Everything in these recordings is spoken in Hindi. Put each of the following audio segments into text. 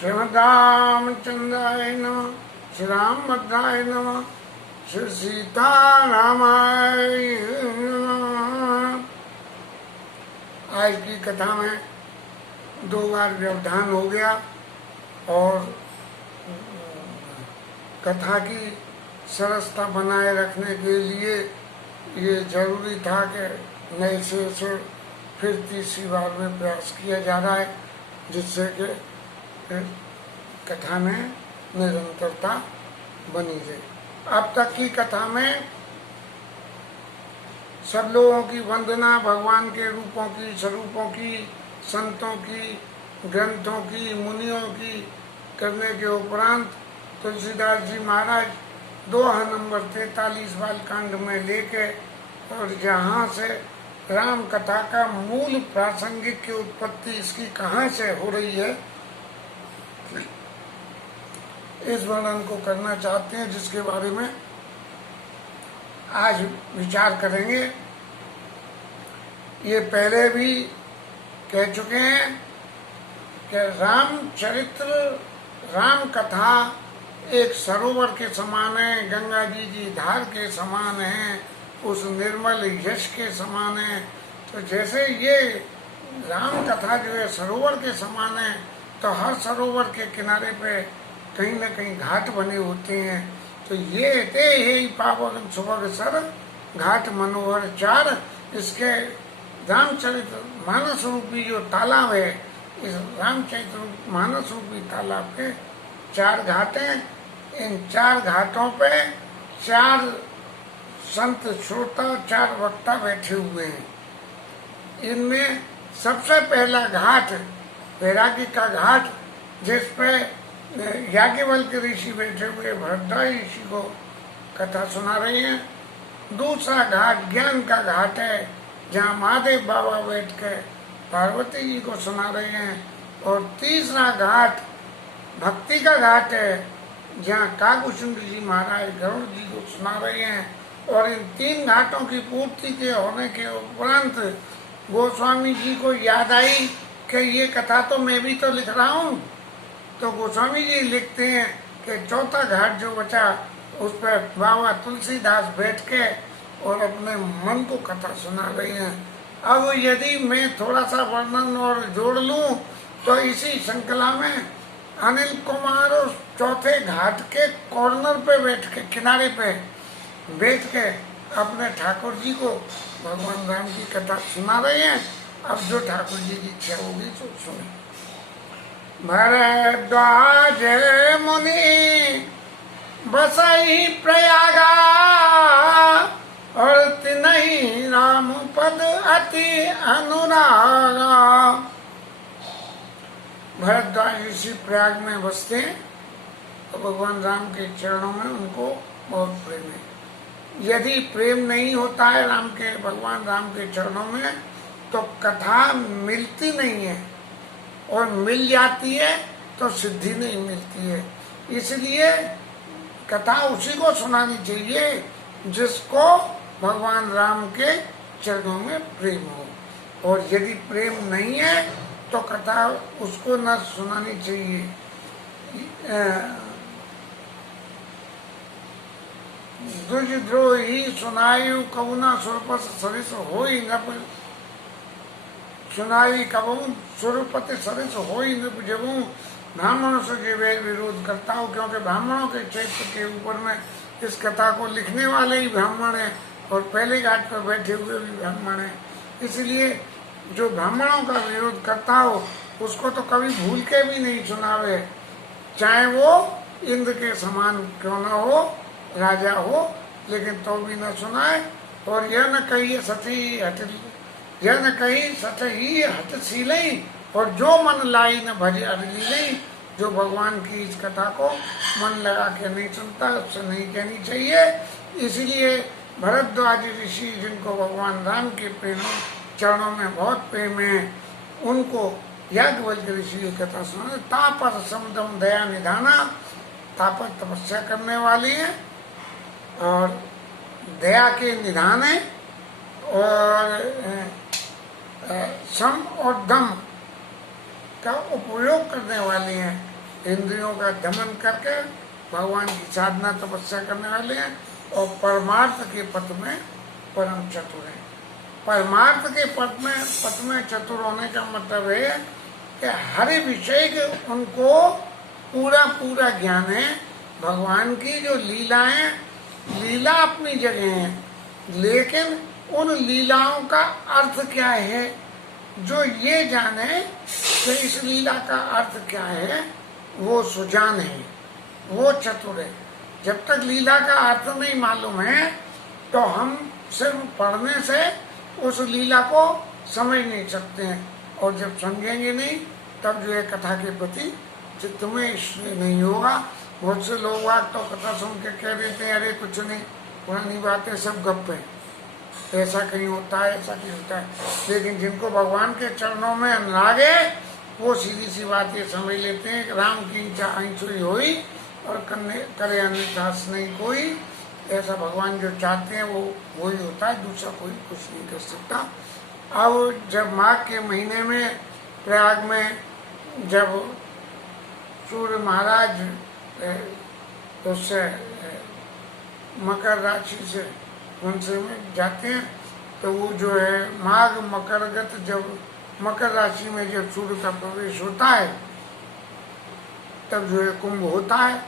श्रीमद्रामचंद्राय नमः, श्री रामभद्राय नमः, श्री सीतारामाय नमः। आज की कथा में 2 बार व्यवधान हो गया और कथा की सरसता बनाए रखने के लिए ये जरूरी था कि नए से फिर तीसरी बार में प्रयास किया जा रहा है, जिससे कि कथा में निरंतरता बनी रहे। अब तक की कथा में सब लोगों की वंदना भगवान के रूपों की, स्वरूपों की, संतों की, ग्रंथों की, मुनियों की करने के उपरांत तुलसीदास जी महाराज 2 नंबर 43 बालकांड में लेके और जहाँ से राम कथा का मूल प्रासंगिक की उत्पत्ति इसकी कहाँ से हो रही है, इस वर्णन को करना चाहते हैं, जिसके बारे में आज विचार करेंगे। ये पहले भी कह चुके हैं कि रामचरित्र, राम कथा एक सरोवर के समान है, गंगा जी की धार के समान है, उस निर्मल यश के समान है। तो जैसे ये राम कथा जो है सरोवर के समान है, तो हर सरोवर के किनारे पे कहीं न कहीं घाट बने होते हैं। तो ये ते हे पावन सुभग सर घाट मनोहर चार, इसके रामचरित्र मानस रूपी जो तालाब है, इस रामचरित्र मानस रूपी तालाब पे 4 घाट हैं। इन 4 घाटों पे 4 संत श्रोता, 4 वक्ता बैठे हुए हैं। इनमें सबसे पहला घाट वैरागी का घाट, जिस पे याज्ञवल्क्य ऋषि बैठे हुए भरद्वाज ऋषि को कथा सुना रहे हैं। दूसरा घाट ज्ञान का घाट है, जहाँ महादेव बाबा बैठ के पार्वती जी को सुना रहे हैं। और तीसरा घाट भक्ति का घाट है, जहाँ काकुशुंड जी महाराज गरुड़ जी को सुना रहे हैं। और इन 3 घाटों की पूर्ति के होने के उपरांत गोस्वामी जी को याद आई कि ये कथा तो मैं भी तो लिख रहा हूँ। तो गोस्वामी जी लिखते हैं कि 4था घाट जो बचा, उस पर बाबा तुलसीदास बैठ के और अपने मन को कथा सुना रहे हैं। अब यदि मैं थोड़ा सा वर्णन और जोड़ लूं तो इसी श्रृंखला में अनिल कुमार उस 4थे घाट के कॉर्नर पे बैठ के, किनारे पे बैठ के अपने ठाकुर जी को भगवान राम की कथा सुना रहे हैं। अब जो ठाकुर जी की इच्छा होगी तो सुने। भरद्वाज मुनि बसई प्रयागा, और तिनहि राम पद अति अनुरागा। भरद्वाज ऋषि प्रयाग में बसते हैं, तो भगवान राम के चरणों में उनको बहुत प्रेम है। यदि प्रेम नहीं होता है राम के, भगवान राम के चरणों में, तो कथा मिलती नहीं है, और मिल जाती है तो सिद्धि नहीं मिलती है। इसलिए कथा उसी को सुनानी चाहिए जिसको भगवान राम के चरणों में प्रेम हो। और यदि प्रेम नहीं है तो कथा उसको न सुनानी चाहिए। द्विजद्रोही सुनायु कबुना सुरपत सरिस होई नप, सुनाई कबू सुरपति सरिस होई नप जबू। ब्राह्मणों से जो विरोध करता हूँ, क्योंकि ब्राह्मणों के क्षेत्र के ऊपर में इस कथा को लिखने वाले ही ब्राह्मण हैं और पहले घाट पर बैठे हुए भी ब्राह्मण हैं। इसलिए जो ब्राह्मणों का विरोध करता हो उसको तो कभी भूल के भी नहीं सुनावे, चाहे वो इंद्र के समान क्यों न हो, राजा हो, लेकिन तो भी न सुनाए। और यह न कहिए सती हट, यह न कही सतही हटशील, और जो मन लाई न भजे अरलील। जो भगवान की इस कथा को मन लगा के नहीं सुनता, उससे नहीं कहनी चाहिए। इसलिए भरद्वाज ऋषि, जिनको भगवान राम के प्रेम चरणों में बहुत प्रेम है, उनको याज्ञवल्क्य ऋषि की कथा सुना। तापस समदम दया निधाना, तापस तपस्या करने वाली है और दया के निधान है, और सम और दम का उपयोग करने वाली हैं। इंद्रियों का दमन करके भगवान की साधना तपस्या करने वाले हैं और परमार्थ के पथ में परम चतुर हैं। परमार्थ के पथ में चतुर होने का मतलब है कि हर विषय के उनको पूरा पूरा ज्ञान है। भगवान की जो लीलाएं, लीला अपनी जगह है, लेकिन उन लीलाओं का अर्थ क्या है, जो ये जाने कि इस लीला का अर्थ क्या है, वो सुजान है, वो चतुर है। जब तक लीला का अर्थ नहीं मालूम है तो हम सिर्फ पढ़ने से उस लीला को समझ नहीं सकते हैं, और जब समझेंगे नहीं तब जो है कथा के प्रति चित्त में इसलिए नहीं होगा। बहुत से लोग तो कथा सुन के कह देते हैं अरे कुछ नहीं, पुरानी बातें सब गप है, ऐसा कहीं होता है, ऐसा कहीं होता है। लेकिन जिनको भगवान के चरणों में अनुराग है वो सीधी सी बात ये समझ लेते हैं कि राम की इच्छा अहिंसुई हुई और करे अन्यथा नहीं कोई। ऐसा भगवान जो चाहते हैं वो वही होता है, दूसरा कोई कुछ नहीं कर सकता। अब जब माघ के महीने में प्रयाग में जब सूर्य महाराज उससे मकर राशि से उनसे में जाते हैं तो वो जो है माघ मकरगत, जब मकर राशि में जब सूर्य का प्रवेश होता है तब जो है कुंभ होता है।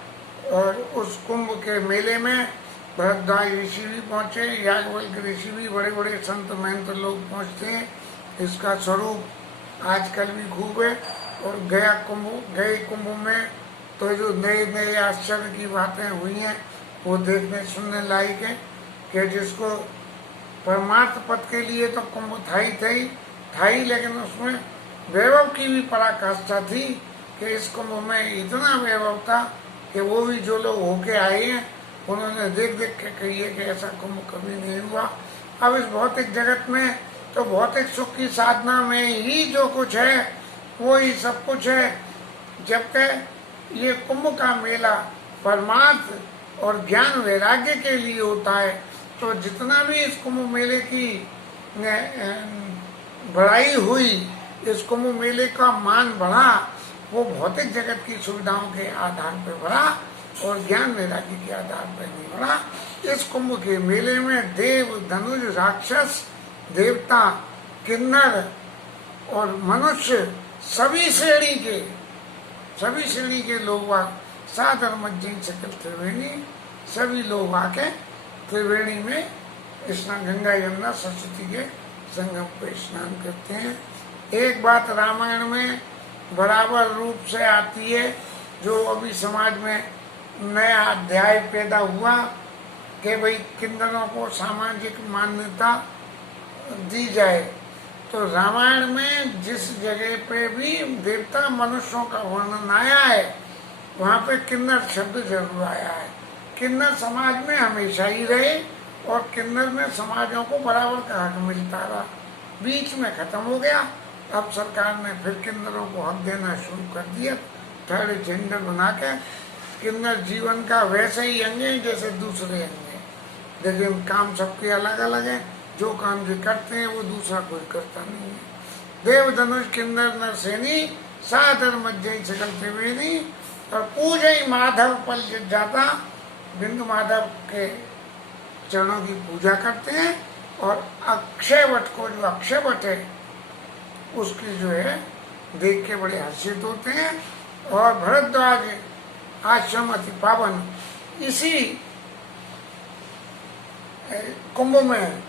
और उस कुंभ के मेले में भरद्वाज ऋषि भी पहुँचे, याज्ञवल्क्य ऋषि भी, बड़े बड़े संत महंत लोग पहुँचते हैं। इसका स्वरूप आजकल भी खूब है। और गए कुंभ में तो जो नए नए आश्चर्य की बातें हुई हैं वो देखने सुनने लायक है कि जिसको परमार्थ पद के लिए तो कुंभ था ही, लेकिन उसमें वैभव की भी पराकाष्ठा थी कि इस कुंभ में इतना वैभव था कि वो भी जो लोग होके आए हैं उन्होंने देख देख के कही है कि ऐसा कुंभ कभी नहीं हुआ। अब इस भौतिक जगत में तो भौतिक सुख की साधना में ही जो कुछ है वो ही सब कुछ है, जबकि ये कुंभ का मेला परमार्थ और ज्ञान वैराग्य के लिए होता है। तो जितना भी इस कुंभ मेले की बढ़ाई हुई, इस कुंभ मेले का मान बढ़ा, वो भौतिक जगत की सुविधाओं के आधार पर बढ़ा और ज्ञान वैराग्य के आधार पर नहीं बढ़ा। इस कुंभ के मेले में देव, धनुष, राक्षस, देवता, किन्नर और मनुष्य सभी श्रेणी के लोग सादर मज्जन सकल त्रिवेणी, सभी लोग आके त्रिवेणी में स्नान, गंगा यमुना सरस्वती के संगम पे स्नान करते हैं। एक बात रामायण में बराबर रूप से आती है, जो अभी समाज में नया अध्याय पैदा हुआ कि भाई किन्नरों को सामाजिक मान्यता दी जाए। तो रामायण में जिस जगह पे भी देवता मनुष्यों का वर्णन आया है वहाँ पे किन्नर शब्द जरूर आया है। किन्नर समाज में हमेशा ही रहे और किन्नर में समाजों को बराबर का हक मिलता रहा। बीच में खत्म हो गया, अब सरकार ने फिर किन्नरों को हक देना शुरू कर दिया, थर्ड जेंडर बना के। किन्नर जीवन का वैसे ही अंग है जैसे दूसरे अंग है, लेकिन काम सबके अलग अलग है। जो काम जो करते हैं वो दूसरा कोई करता नहीं है। देव, धनुष, किन्नर, नरसेनी, सादर मज्जन सकल त्रिवेणी और पूजय माधव पल जाता, बिंदु माधव के चरणों की पूजा करते हैं। और अक्षय वट को, जो अक्षय वट है उसकी जो है देख के बड़े हर्षित होते हैं। और भरद्वाज आश्रम अति पावन, इसी कुंभ में,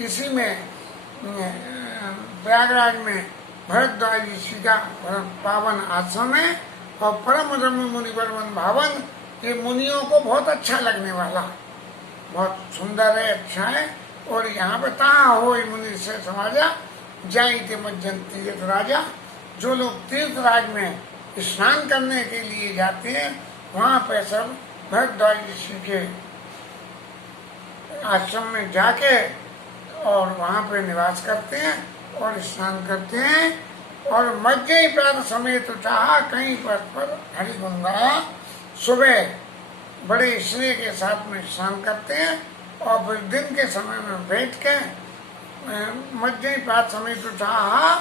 इसी में प्रयागराज में भरद्वाज ऋषि का पावन आश्रम है और परम रम्य मुनिवर्मन भावन, ये मुनियों को बहुत अच्छा लगने वाला, बहुत सुंदर है, अच्छा है। और यहाँ पे कहाँ हो मुनि से समाजा जाई ते मज्जन तीर्थ राजा, जो लोग तीर्थ राज में स्नान करने के लिए जाते हैं वहाँ पे सब भरद्वाज ऋषि के आश्रम में जाके और वहाँ पे निवास करते हैं और स्नान करते हैं। और मज्जई पैर समेत चाहा कहीं पर हरि गुण गाया, सुबह बड़े स्नेह के साथ में स्नान करते हैं और फिर दिन के समय में बैठ के मज्जई पैर समेत चाहा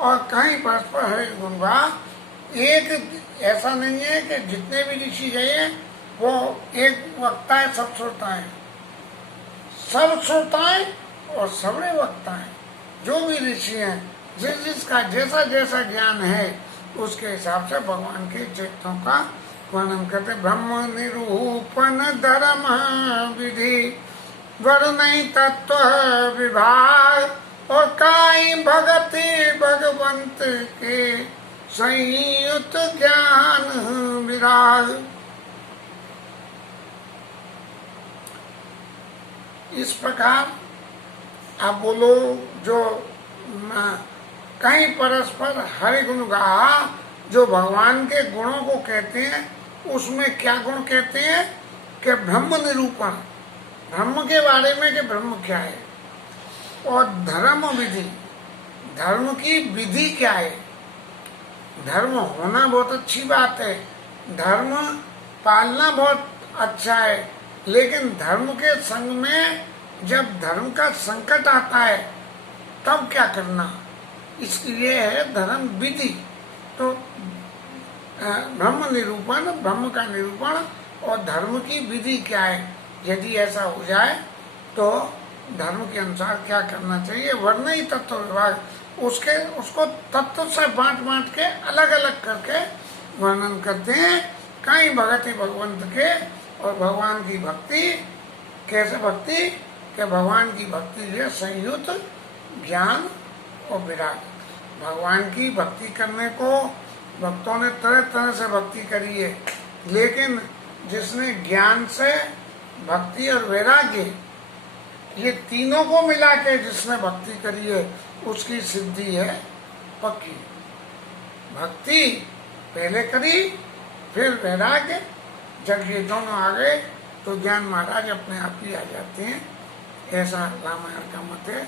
और कहीं परस्पर हरि गुण गा, एक ऐसा नहीं है कि जितने भी ऋषि गए वो एक वक्ता है, सब श्रोताएं, सब श्रोताएं और सबरे वक्ताएं। जो भी ऋषि हैं, जिसका जैसा जैसा ज्ञान है उसके हिसाब से भगवान के चरित्रों का वर्णन करते। ब्रह्म निरूपण धर्म विधि वर्णय तत्व विभाग और काई भगति भगवंत के संयुक्त ज्ञान विराग। इस प्रकार आप बोलो जो कहीं परस्पर हरि गुण गाहा, जो भगवान के गुणों को कहते हैं उसमें क्या गुण कहते हैं कि ब्रह्म निरूपण, ब्रह्म के बारे में कि ब्रह्म क्या है, और धर्म विधि, धर्म की विधि क्या है। धर्म होना बहुत अच्छी बात है, धर्म पालना बहुत अच्छा है, लेकिन धर्म के संग में जब धर्म का संकट आता है तब क्या करना, इसलिए है धर्म विधि। तो ब्रह्म निरूपण, ब्रह्म का निरूपण और धर्म की विधि क्या है, यदि ऐसा हो जाए तो धर्म के अनुसार क्या करना चाहिए। वर्णय तत्व विभाग, उसको तत्व से बांट बांट के अलग अलग करके वर्णन करते हैं। कहीं भगति भगवंत के, और भगवान की भक्ति, कैसे भक्ति कि भगवान की भक्ति है संयुक्त ज्ञान और विराग। भगवान की भक्ति करने को भक्तों ने तरह तरह से भक्ति करी है, लेकिन जिसने ज्ञान से भक्ति और वैराग्य ये तीनों को मिला के जिसने भक्ति करी है उसकी सिद्धि है पक्की। भक्ति पहले करी फिर वैराग्य, जब ये दोनों आ गए तो ज्ञान महाराज अपने आप ही आ जाते हैं, ऐसा रामायण का मत है।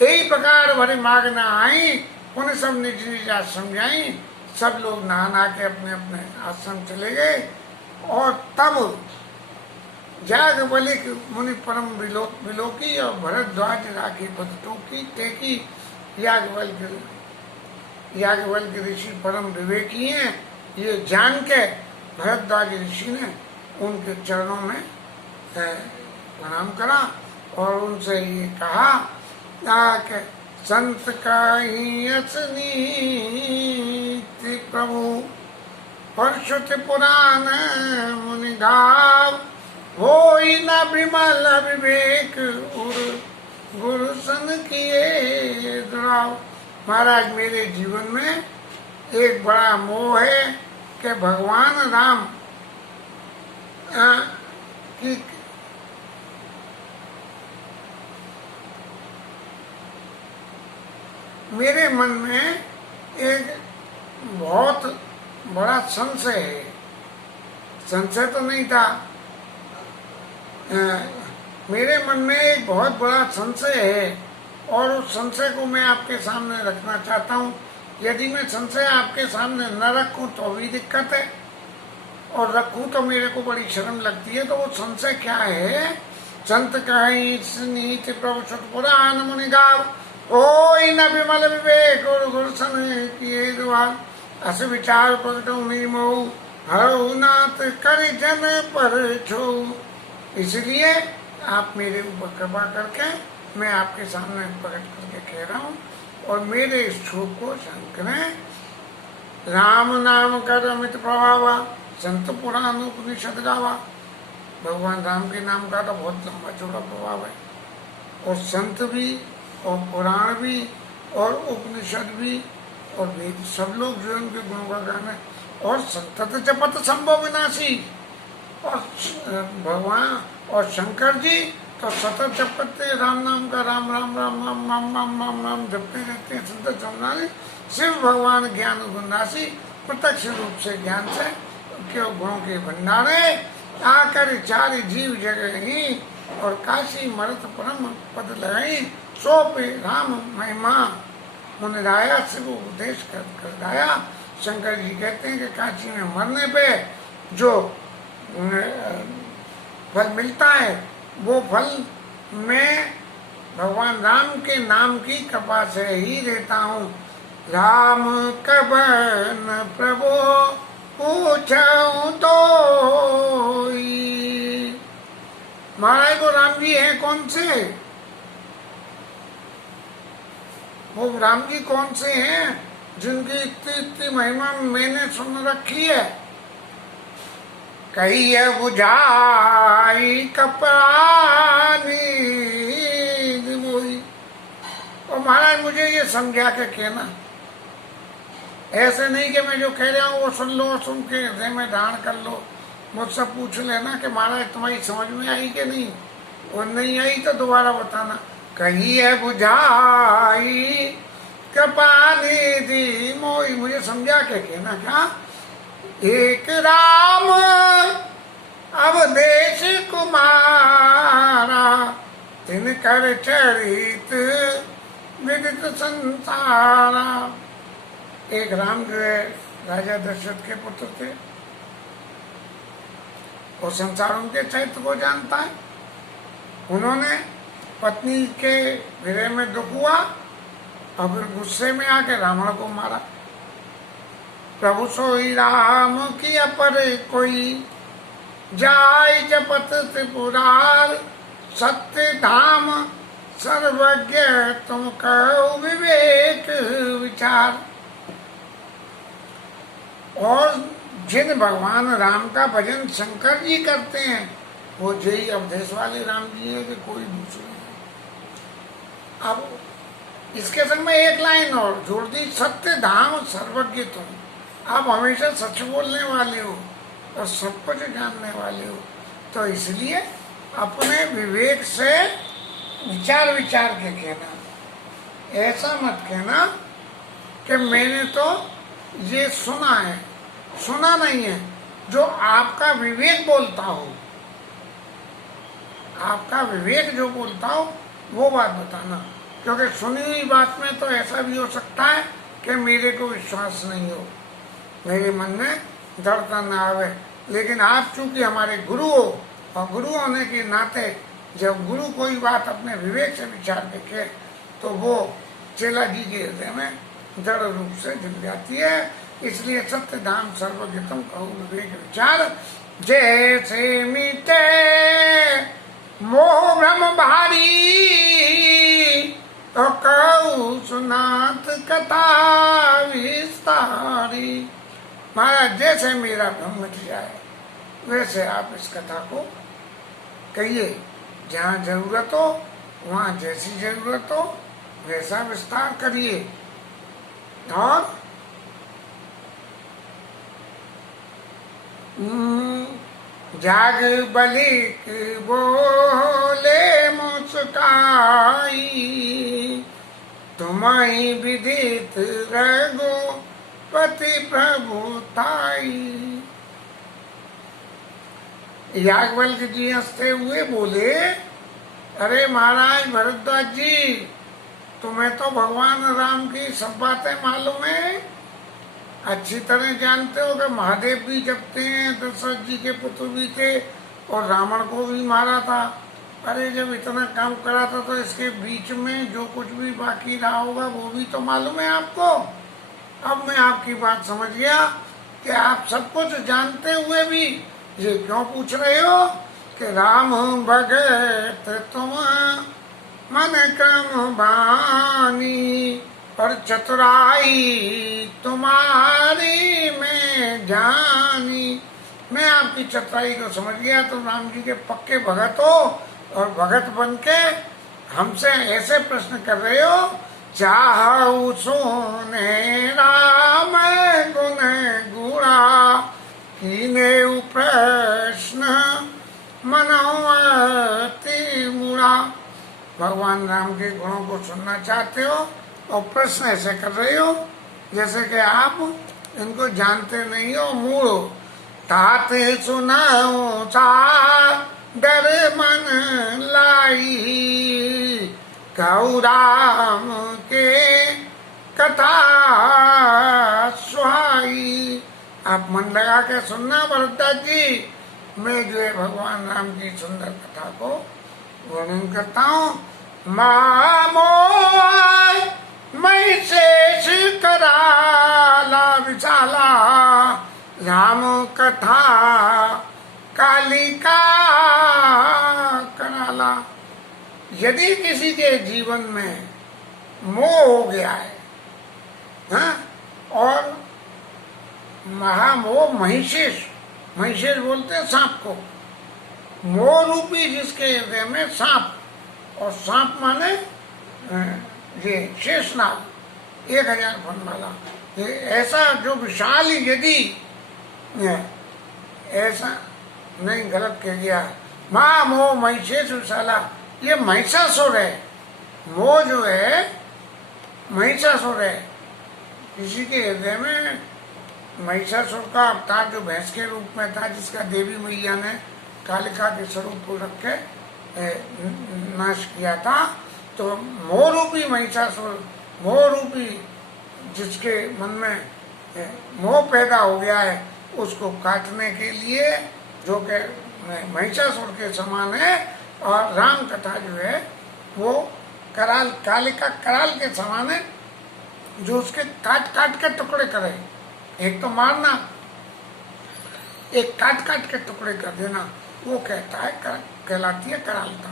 यही प्रकार भरी माग न आई, उन्हें सब निज निज आश्रम जाई। सब लोग नहा के अपने अपने आश्रम चले गए, और तब याज्ञवल्क्य मुनि परम विलोकी और भरद्वाज राखी पद टोकी टेकी। याज्ञवल्क्य ऋषि परम विवेकी हैं, ये जान के भरद्वाज ऋषि ने उनके चरणों में प्रणाम करा और उनसे ये कहा कि संत का ही असनीति प्रभु परशुत पुराण मुनि गाव, हो न विमल विवेक उर गुरु सन किए दुराव। महाराज मेरे जीवन में एक बड़ा मोह है कि भगवान राम की मेरे मन में एक बहुत बड़ा संशय है। संशय तो नहीं था, मेरे मन में एक बहुत बड़ा संशय है और उस संशय को मैं आपके सामने रखना चाहता हूँ। यदि मैं संशय आपके सामने न रखूँ तो भी दिक्कत है, और रखूँ तो मेरे को बड़ी शर्म लगती है। तो वो संशय क्या है? संत कहीं नीति प्रभु पुराण मुनि गाव, कोई न विमल विवेक और गुरसन किए द्वार। अस विचार प्रगटो नीमो हरऊ नाथ कर जन पर छो। इसलिए आप मेरे ऊपर कृपा करके मैं आपके सामने प्रकट करके कह रहा हूँ, और मेरे इस शोक को शांत करें। राम नाम कर अमित प्रभावा, संत पुराण उपनिषद गावा। भगवान राम के नाम का तो बहुत लंबा चौड़ा प्रभाव है, और संत भी और पुराण भी और उपनिषद भी और वेद, सब लोग जो उनके गुणों का गान है। और सतत जपत संभव विनाशी, और भगवान और शंकर जी तो सतत जपते राम नाम का, राम राम राम राम राम राम राम राम जपते रहते हैं संतत चंद्रानी। शिव भगवान ज्ञान गुणराशि, प्रत्यक्ष रूप से ज्ञान से क्यों गुणों के भंडारे आकर चार जीव जगह ही, और काशी मरत परम पद लगाई। सौंपे राम महिमा मुनिराया, शिव उपदेश कर गाया। शंकर जी कहते हैं कि काशी में मरने पे जो फल मिलता है वो फल मैं भगवान राम के नाम की कृपा से ही देता हूँ। राम कबन प्रभु पूछऊं तो। महाराज वो राम जी हैं कौन से? वो राम जी कौन से हैं जिनकी इतनी इतनी महिमा मैंने सुन रखी है? कहिए बुझाई कपानी मोई। और महाराज मुझे ये समझा के कहना, ऐसे नहीं कि मैं जो कह रहा हूँ वो सुन लो, सुन के हृदय में धारण कर लो। मुझसे पूछ लेना कि महाराज तुम्हारी समझ में आई कि नहीं, और नहीं आई तो दोबारा बताना। कहिए बुझाई कपानी दी मोई, मुझे समझा के कहना क्या? एक राम अवधेश कुमारा, तिनकर चरित विदित संसारा। एक राम जो है राजा दशरथ के पुत्र थे, और संसार उनके चरित्र को जानता है। उन्होंने पत्नी के विरह में दुख हुआ और फिर गुस्से में आके रावण को मारा। प्रभु सोई राम की अपर कोई, जाय जपत त्रिपुरार। सत्य धाम सर्वज्ञ तुम कहो विवेक विचार। और जिन भगवान राम का भजन शंकर जी करते हैं, वो जय अवधेश वाले राम जी है कि कोई दूसरे नहीं। अब इसके संग में एक लाइन और जोड़ दी, सत्य धाम सर्वज्ञ तुम। आप हमेशा सच बोलने वाले हो और सब कुछ जानने वाले हो, तो इसलिए अपने विवेक से विचार के कहना। ऐसा मत कहना कि मैंने तो ये सुना है, सुना नहीं है। जो आपका विवेक बोलता हो, आपका विवेक जो बोलता हो वो बात बताना। क्योंकि सुनी हुई बात में तो ऐसा भी हो सकता है कि मेरे को विश्वास नहीं हो, मेरे मन में दृढ़ता न आवे। लेकिन आप चूंकि हमारे गुरु हो, और गुरु होने के नाते जब गुरु कोई बात अपने विवेक से विचार के कहे, तो वो चेला जी के हृदय में दृढ़ रूप से जुड़ जाती है। इसलिए सत्य धाम सर्वज्ञतम कहूँ विवेक विचार। जैसे मीटे मोह भ्रम भारी, तो कहूँ सुनात कथा विस्तारी। महाराज जैसे मेरा भ्रम मिट जाए वैसे आप इस कथा को कहिए। जहाँ जरूरत हो वहाँ जैसी जरूरत हो वैसा विस्तार करिए। और जाग बलिक बोले मुस्काई, तुम्हारी विदित रघुपति प्रभुताई। याज्ञवल्क जी हंसते हुए बोले, अरे महाराज भरद्वाज जी, तुम्हें तो भगवान राम की सब बातें मालूम है, अच्छी तरह जानते हो कि महादेव भी जपते हैं, दशरथ जी के पुत्र भी थे, और रावण को भी मारा था। अरे जब इतना काम करा था तो इसके बीच में जो कुछ भी बाकी रहा होगा वो भी तो मालूम है आपको। अब मैं आपकी बात समझ गया कि आप सब कुछ जानते हुए भी ये क्यों पूछ रहे हो कि राम भगत तुम मन क्रम बानी, और चतुराई तुम्हारी मैं जानी। मैं आपकी चतुराई को समझ गया, तो राम जी के पक्के भगत हो, और भगत बन के हमसे ऐसे प्रश्न कर रहे हो। चाहू सुने राम गुण गुणा, कीने प्रश्न मनोवती मुड़ा। भगवान राम के गुणों को सुनना चाहते हो और प्रश्न ऐसे कर रहे हो जैसे कि आप इनको जानते नहीं हो, मूढ़ हो। ताते सुनाओ सा डर मन लाई, कहू राम के कथा सुहाई। आप मन लगा के सुनना भरद्वाज जी, मैं जो है भगवान राम की सुंदर कथा को वर्णन करता हूँ। मामो मैं शेष कराला विशाला राम कथा कालिका कराला। यदि किसी के जीवन में मोह हो गया है, हाँ? और महामोह महिषेश, महिषेश बोलते हैं सांप को, मोह रूपी जिसके हृदय में सांप, और सांप माने ये शेषनाग 1000 फन वाला, ये ऐसा जो विशाल, यदि ऐसा नहीं, गलत कह गया, महामोह महिषेश विशाला, ये महिषासुर है। मोह जो है महिषासुर है। किसी के हृदय में महिषासुर का अवतार जो भैंस के रूप में था, जिसका देवी मैया ने कालिका के स्वरूप को रख के नाश किया था, तो मोह रूपी महिषासुर, मोह रूपी जिसके मन में मोह पैदा हो गया है, उसको काटने के लिए, जो कि महिषासुर के समान है, और राम कथा जो है वो कराल, कालिका कराल के समान है, जो उसके काट काट के टुकड़े करे। एक तो मारना, एक काट काट के टुकड़े कर देना, वो कहता है कहलाती है करालता।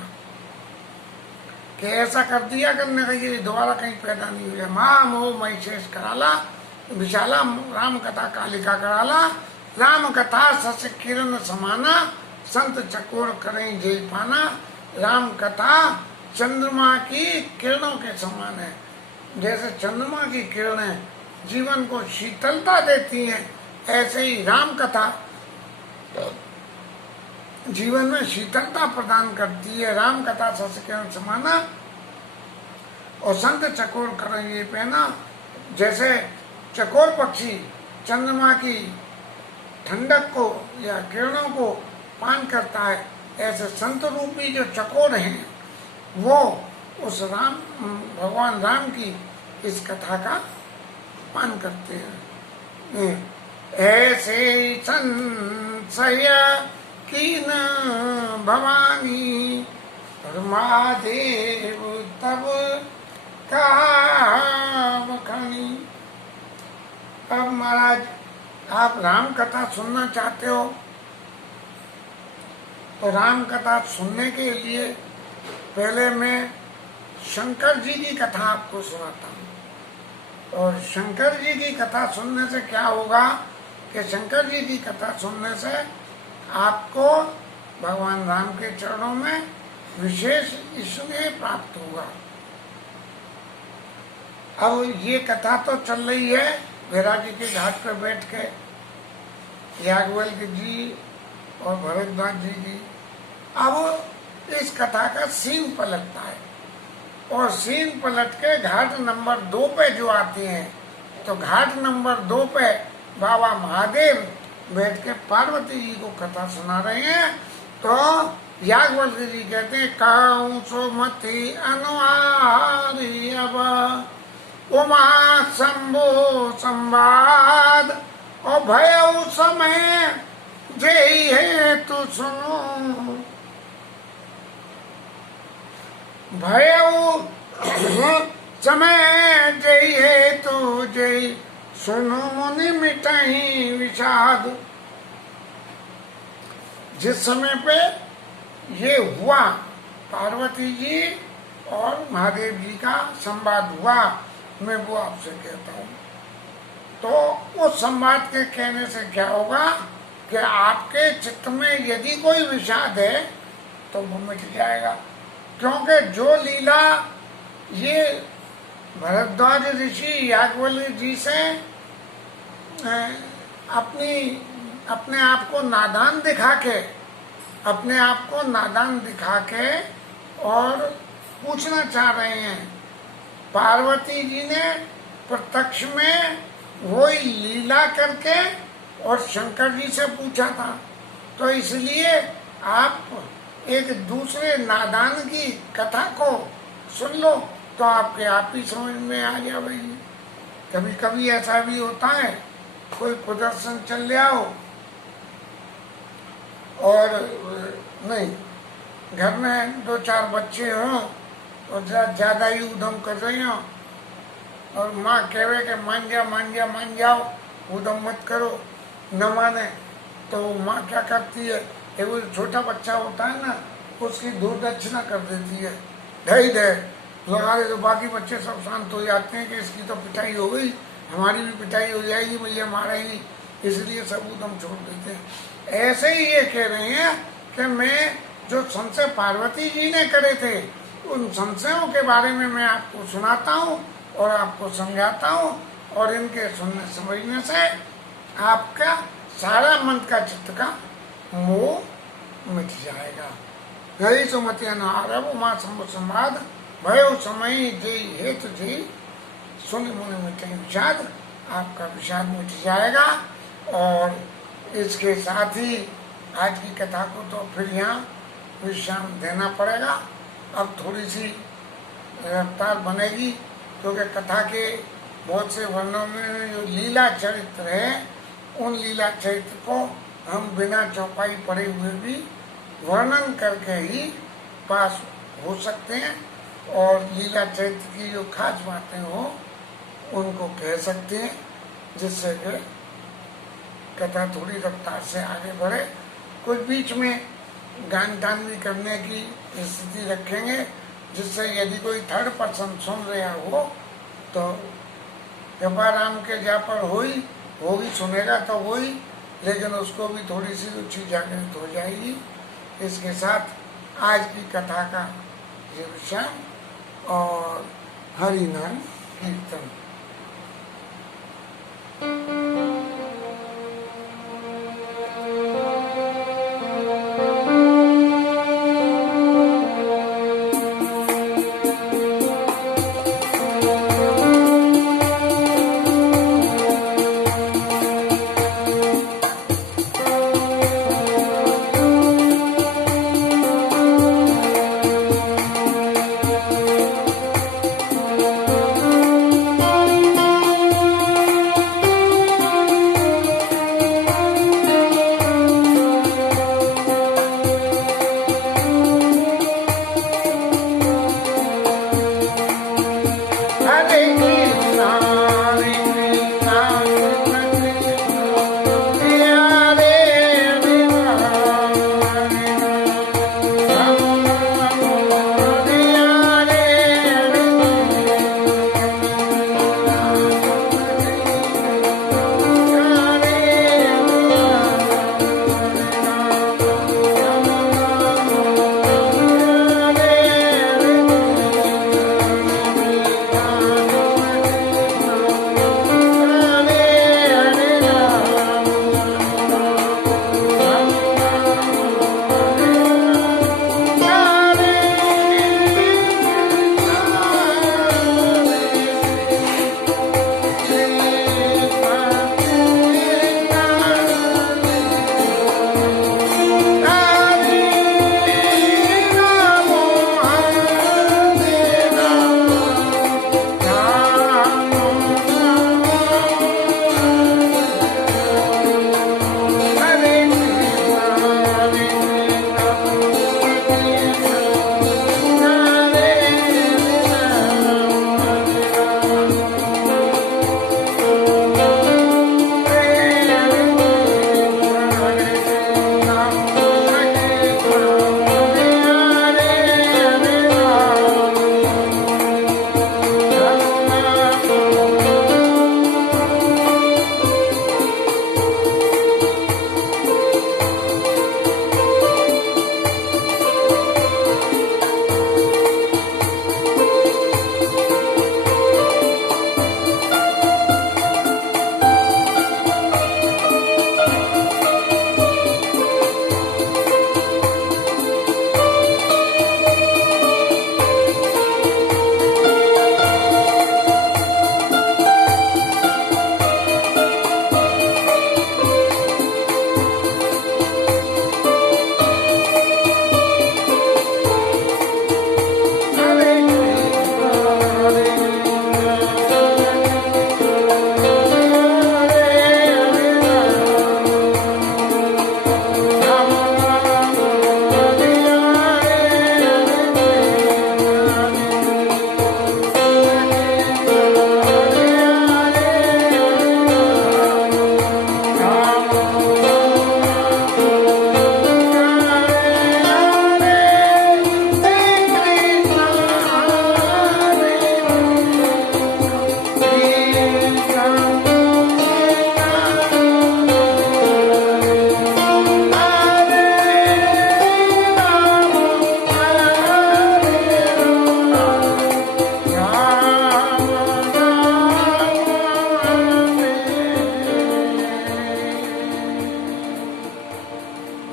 कि ऐसा कर दिया करने का, ये दोबारा कहीं पैदा नहीं हुआ। माँ मोह महिषेश कराला विशाला राम कथा कालिका कराला। राम कथा सस किरण समाना संत चकोर करें जय पाना। राम कथा चंद्रमा की किरणों के समान है। जैसे चंद्रमा की किरणें जीवन को शीतलता देती हैं, ऐसे ही राम कथा जीवन में शीतलता प्रदान करती है। राम कथा सस किरण समाना और संत चकोर करें ये पहना। जैसे चकोर पक्षी चंद्रमा की ठंडक को या किरणों को पान करता है, ऐसे संत रूपी जो चकोर हैं वो उस राम भगवान राम की इस कथा का पान करते हैं। ऐसे संशय कीन भवानी महादेव तब कहानी। अब महाराज आप राम कथा सुनना चाहते हो तो राम कथा सुनने के लिए पहले मैं शंकर जी की कथा आपको सुनाता हूँ। और शंकर जी की कथा सुनने से क्या होगा कि शंकर जी की कथा सुनने से आपको भगवान राम के चरणों में विशेष स्नेह प्राप्त होगा। अब ये कथा तो चल रही है वैरागी के घाट पर बैठ के याज्ञवल्क्य जी और भरद्वाज जी की। अब इस कथा का सीन पलटता है और सीन पलट के घाट नंबर 2 पे जो आते हैं, तो घाट नंबर 2 पे बाबा महादेव बैठ के पार्वती जी को कथा सुना रहे हैं। तो याज्ञवल्क्य जी कहते हैं कहूँ सुमति अनुहारी अब उमा शंभो संवाद और भय समय जय है तो सुनो। भय समय जय है तो जय सुनो मुनि मिटाई विषाद। जिस समय पे ये हुआ पार्वती जी और महादेव जी का संवाद हुआ, मैं वो आपसे कहता हूँ। तो उस संवाद के कहने से क्या होगा कि आपके चित्त में यदि कोई विषाद है तो वो मिट जाएगा। क्योंकि जो लीला ये भरद्वाज ऋषि याज्ञवल्क्य जी से अपने आप को नादान दिखा के और पूछना चाह रहे हैं, पार्वती जी ने प्रत्यक्ष में वही लीला करके और शंकर जी से पूछा था। तो इसलिए आप एक दूसरे नादान की कथा को सुन लो तो आपके आप ही समझ में आ जाएगी। कभी कभी ऐसा भी होता है, कोई प्रदर्शन चल रहा हो और नहीं, घर में 2-4 बच्चे हों और ज्यादा ही उधम कर रहे हो और माँ कहे कि मान जा मान जा मान जाओ, उदम मत करो, न माने तो माँ क्या करती है, एक वो छोटा बच्चा होता है ना, उसकी दूर दक्षिणा कर देती है, ढाई दे लगा दे, तो बाकी बच्चे सब शांत हो जाते हैं कि इसकी तो पिटाई हो गई, हमारी भी पिटाई हो जाएगी, भैया मारेगी, इसलिए सब उदम छोड़ देते हैं। ऐसे ही ये कह रहे हैं कि मैं जो संशय पार्वती जी ने करे थे, उन संशयों के बारे में मैं आपको सुनाता हूँ और आपको समझाता हूँ, और इनके सुनने समझने से आपका सारा मन का चित्त का मोह मिट जाएगा। गई सुमति अनारव माँ संवाद भयो समय जय हेतु जी, सुन मुनि मिटे विषाद, आपका विषाद मिट जाएगा। और इसके साथ ही आज की कथा को तो फिर यहाँ विश्राम देना पड़ेगा। अब थोड़ी सी रफ्तार बनेगी, क्योंकि कथा के बहुत से वर्णों में जो लीला चरित्र है, उन लीला चरित्र को हम बिना चौपाई पढ़े हुए भी वर्णन करके ही पास हो सकते हैं, और लीला चरित्र की जो खास बातें हो उनको कह सकते हैं, जिससे कि कथा थोड़ी रफ्तार से आगे बढ़े। कुछ बीच में गान टान भी करने की स्थिति रखेंगे, जिससे यदि कोई थर्ड पर्सन सुन रहा हो तो कृपाराम के जा पर होगी सुनेगा तो वही, लेकिन उसको भी थोड़ी सी रुचि जागृत हो जाएगी। इसके साथ आज की कथा का ये विषय और हरि नाम कीर्तन।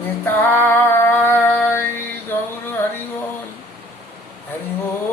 निताय गौर हरि बोल हरि बोल।